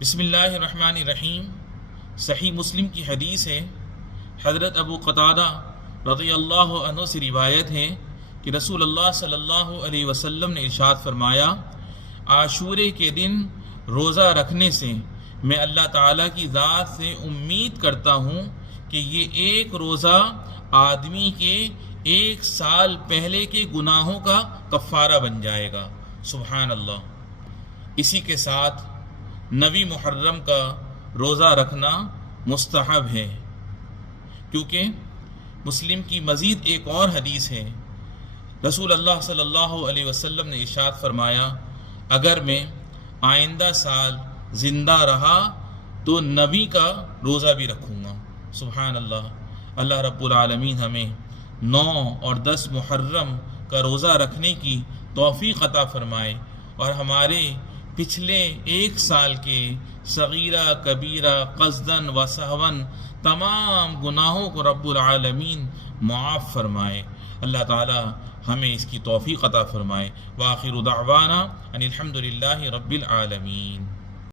بسم اللہ الرحمن الرحیم۔ صحیح مسلم کی حدیث ہے، حضرت ابو قتادہ رضی اللہ عنہ سے روایت ہے کہ رسول اللہ صلی اللہ علیہ وسلم نے ارشاد فرمایا، عاشورے کے دن روزہ رکھنے سے میں اللہ تعالیٰ کی ذات سے امید کرتا ہوں کہ یہ ایک روزہ آدمی کے 1 سال پہلے کے گناہوں کا کفارہ بن جائے گا۔ سبحان اللہ۔ اسی کے ساتھ 9 محرم کا روزہ رکھنا مستحب ہے، کیونکہ مسلم کی مزید ایک اور حدیث ہے، رسول اللہ صلی اللہ علیہ وسلم نے ارشاد فرمایا، اگر میں آئندہ سال زندہ رہا تو 9 کا روزہ بھی رکھوں گا۔ سبحان اللہ۔ اللہ رب العالمین ہمیں 9 اور 10 محرم کا روزہ رکھنے کی توفیق عطا فرمائے، اور ہمارے پچھلے 1 سال کے صغیرہ کبیرہ قصداً و سہواً تمام گناہوں کو رب العالمین معاف فرمائے۔ اللہ تعالی ہمیں اس کی توفیق عطا فرمائے۔ وآخر دعوانا ان الحمد للہ رب العالمین۔